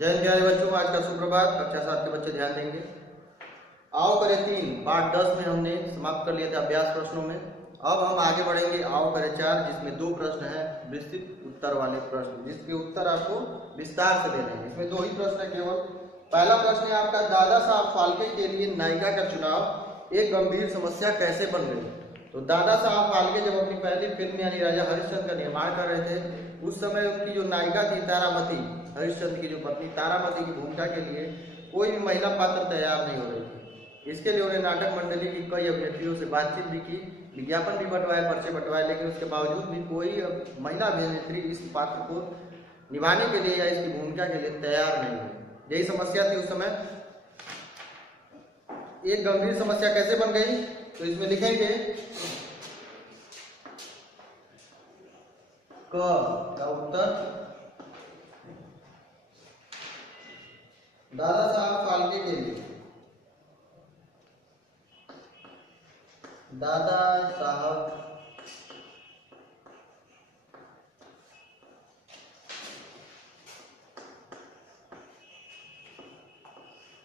जय हिंद प्यारे बच्चों, आज का सुप्रभात। कक्षा 7 के बच्चे ध्यान देंगे। आओ करें 3 पार्ट 10 में हमने समाप्त कर लिया था अभ्यास प्रश्नों में। अब हम आगे बढ़ेंगे आओ करें 4, जिसमें 2 प्रश्न हैं विस्तृत उत्तर वाले प्रश्न, जिसके उत्तर आपको विस्तार से देने हैं। इसमें 2 ही प्रश्न है केवल। पहला प्रश्न है आपका, दादा साहब फाल्के के लिए नायिका का चुनाव एक गंभीर समस्या कैसे बन गई। तो दादा साहब फाल्के जब अपनी पहली फिल्म यानी राजा हरिश्चंद्र का निर्माण कर रहे थे, उस समय उनकी जो नायिका थी तारामती, हरिश्चंद्र की जो पत्नी तारामती की भूमिका के लिए कोई भी महिला पात्र तैयार नहीं हो रही थी। इसके लिए उन्हें नाटक मंडली की कई अभिनेत्रियों से बातचीत भी की, विज्ञापन भी बंटवाए, पर्चे बंटवाए, लेकिन उसके बावजूद भी कोई महिला अभिनेत्री इस पात्र को निभाने के लिए या इसकी भूमिका के लिए तैयार नहीं हुई। यही समस्या थी उस समय। एक गंभीर समस्या कैसे बन गई, तो इसमें लिखेंगे का उत्तर दादा साहब फाल्के के लिए, दादा साहब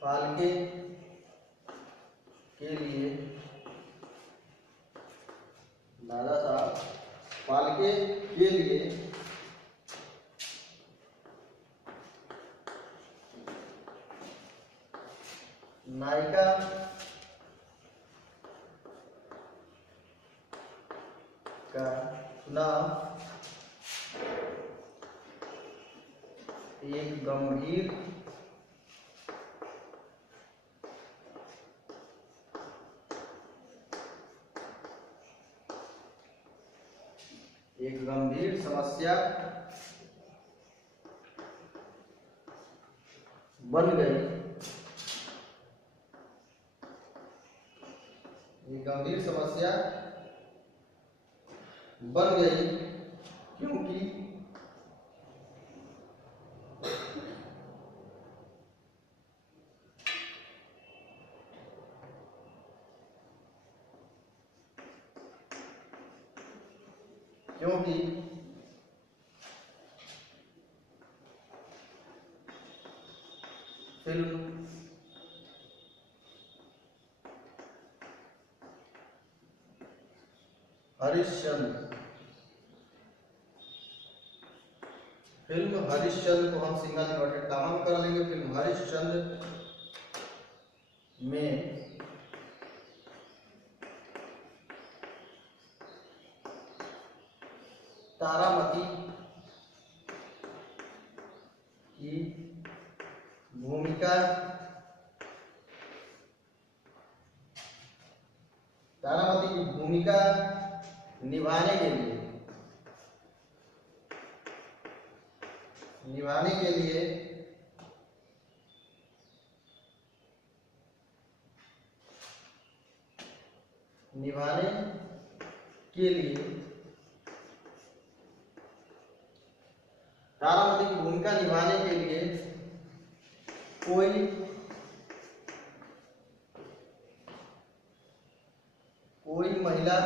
फाल्के के लिए, दादा साहब फाल्के के लिए नायिका का चुनाव एक गंभीर समस्या बन गई। एक गंभीर समस्या बन गई क्योंकि फिल्म हरिश्चंद्र को हम सिंगल इन्वर्टेड कॉमन कर लेंगे। फिल्म हरिश्चंद्र में तारामती की भूमिका निभाने के लिए तारामती की भूमिका निभाने के लिए कोई महिला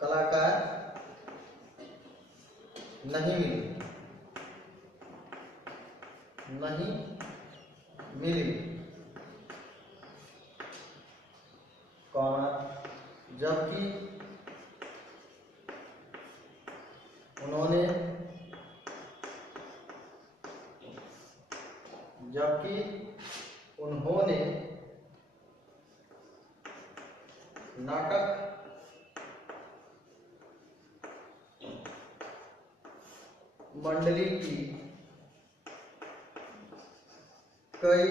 कलाकार नहीं मिली, जबकि उन्होंने नाटक मंडली की कई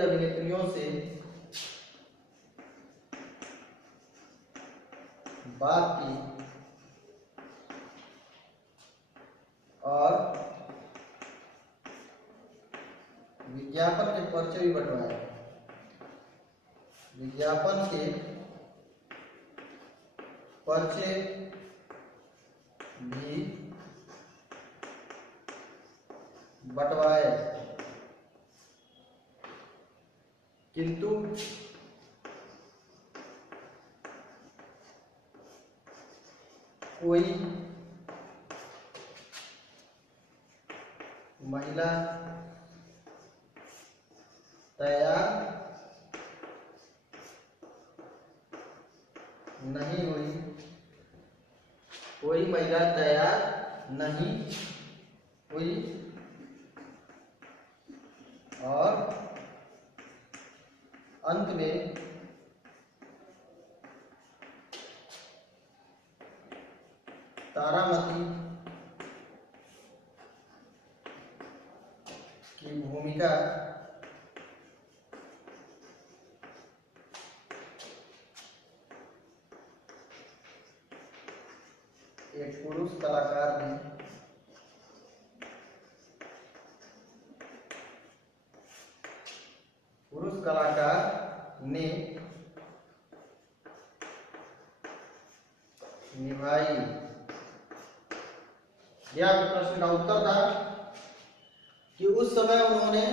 अभिनेत्रियों से बात की और विज्ञापन के पर्चे भी बंटवाए। विज्ञापन के पर्चे भी बंटवाए, किंतु कोई महिला तैयार नहीं हुई, कोई महिला तैयार नहीं हुई और अंत में तारामती की भूमिका एक पुरुष कलाकार ने निभाई। यह प्रश्न का उत्तर था कि उस समय उन्होंने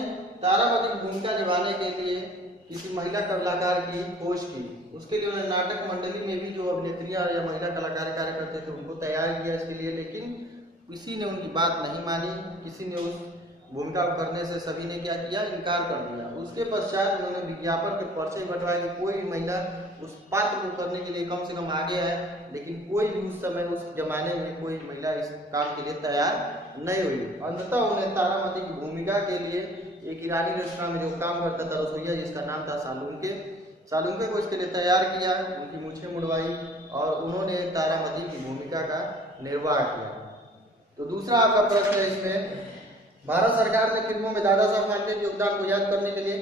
तारामती की भूमिका निभाने के लिए किसी महिला कलाकार की खोज की। उसके लिए उन्होंने नाटक मंडली में भी जो अभिनेत्रियां या महिला कलाकार कार्य करते थे उनको तैयार किया इसके लिए, लेकिन किसी ने उनकी बात नहीं मानी, किसी ने उस भूमिका को करने से सभी ने क्या किया, इनकार कर दिया। उसके पश्चात उन्होंने विज्ञापन के पर्चे बंटवाए कि कोई महिला उस पात्र को करने के लिए कम से कम आगे है, लेकिन कोई भी उस समय उस जमाने में कोई महिला इस काम के लिए तैयार नहीं हुई। अंततः उन्हें तारामती की भूमिका के लिए एक ईरानी रेस्तरां में जो काम करता था रसोइया जिसका नाम था सालुंके को इसके लिए तैयार किया, उनकी मूछें मुड़वाई और उन्होंने तारामती की भूमिका का निर्वाह किया। तो दूसरा आपका प्रश्न है इसमें, भारत सरकार ने फिल्मों में दादा साहब फाल्के के योगदान को याद करने के लिए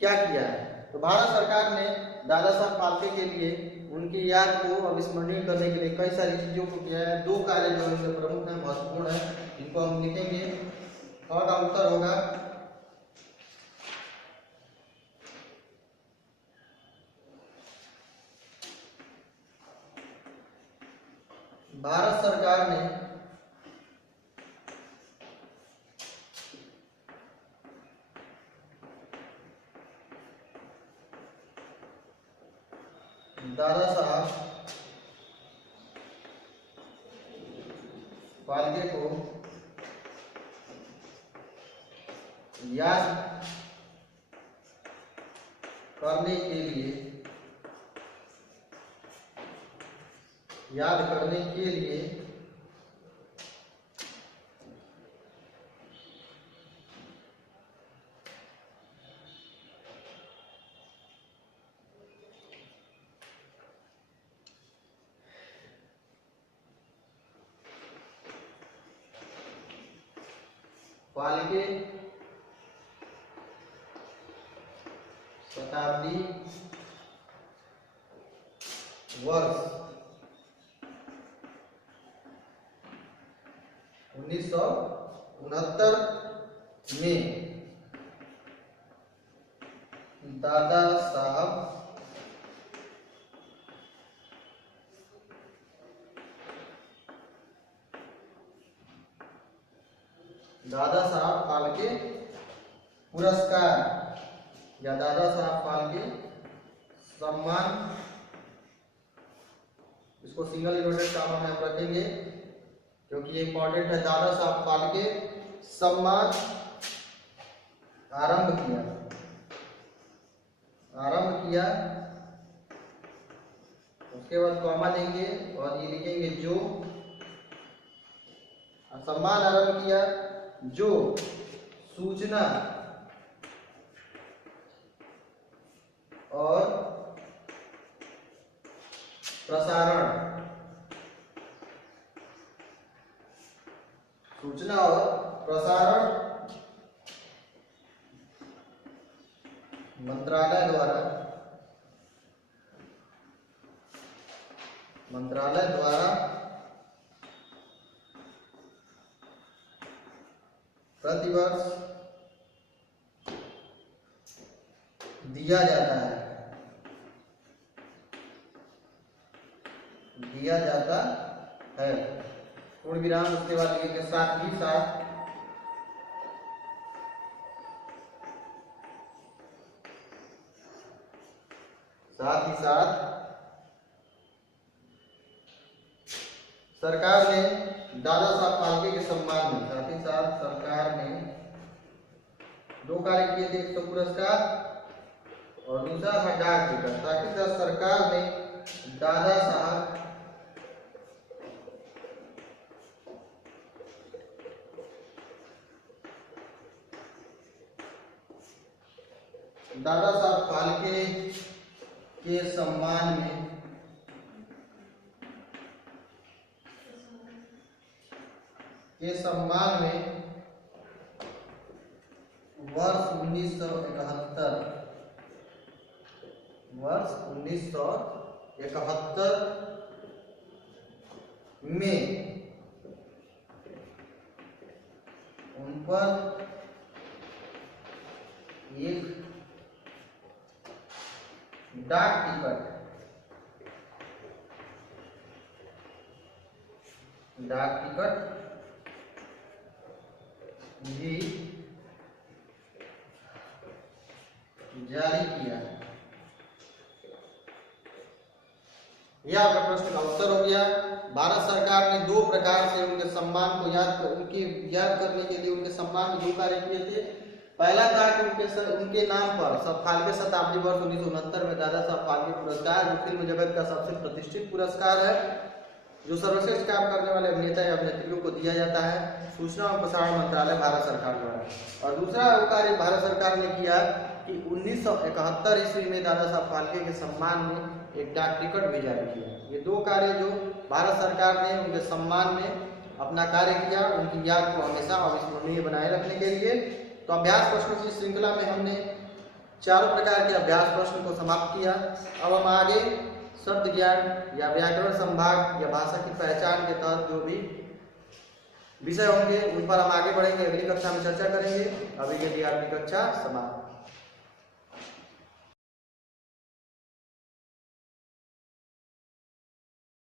क्या किया है? तो भारत सरकार ने दादा साहब फाल्के के लिए उनकी याद को अविस्मरणीय करने के लिए कई सारी चीजों को किया है। दो कार्य जो इनसे प्रमुख है, महत्वपूर्ण है, इनको हम लिखेंगे। का उत्तर होगा भारत सरकार ने दादा साहब फाल्के को याद करने के लिए फाल्के शताब्दी वर्ष 1969 में दादा साहब फाल्के पुरस्कार या दादा साहब फाल्के सम्मान, इसको सिंगल इन्वर्टेड कॉमा में हम रखेंगे क्योंकि ये इंपॉर्टेंट है। दादा साहब फाल्के सम्मान आरंभ किया, उसके बाद कॉमा देंगे और ये लिखेंगे जो सम्मान आरंभ किया जो सूचना और प्रसारण मंत्रालय द्वारा प्रतिवर्ष दिया जाता है। पूर्ण विराम उसके बाद लिखेंगे साथ ही साथ साथ ही साथ सरकार ने दादा साहब फाल्के के सम्मान में, साथ ही साथ सरकार ने 2 कार्य किए थे, एक तो पुरस्कार और दूसरा था डाक टिकट। ताकि सरकार ने दादा साहब फाल्के के सम्मान में वर्ष 1971 में उन पर एक डाक टिकट भी जारी किया। यह आपका प्रश्न का उत्तर हो गया। भारत सरकार ने 2 प्रकार से उनके सम्मान को याद करने के लिए उनके सम्मान में 2 कार्य किए थे। पहला था कि उनके नाम पर फाल्के शताब्दी वर्ष 1969 में दादा साहब फाल्के पुरस्कार, जो फिल्म जगत का सबसे प्रतिष्ठित पुरस्कार है, जो सर्वश्रेष्ठ काम करने वाले अभिनेता या अभिनेत्रियों को दिया जाता है, सूचना और प्रसारण मंत्रालय भारत सरकार द्वारा। और दूसरा कार्य भारत सरकार ने किया कि 1971 ईस्वी में दादा साहब फाल्के के सम्मान में एक डाक टिकट भी जारी किया। ये 2 कार्य जो भारत सरकार ने उनके सम्मान में अपना कार्य किया, उनकी याद को हमेशा अविस्मरणीय बनाए रखने के लिए। तो अभ्यास प्रश्नों की श्रृंखला में हमने 4 प्रकार के अभ्यास प्रश्न को समाप्त किया। अब हम आगे शब्द ज्ञान या व्याकरण संभाग या भाषा की पहचान के तहत जो भी विषय होंगे उन पर हम आगे बढ़ेंगे, अगली कक्षा में चर्चा करेंगे। अभी के लिए आपकी कक्षा समाप्त।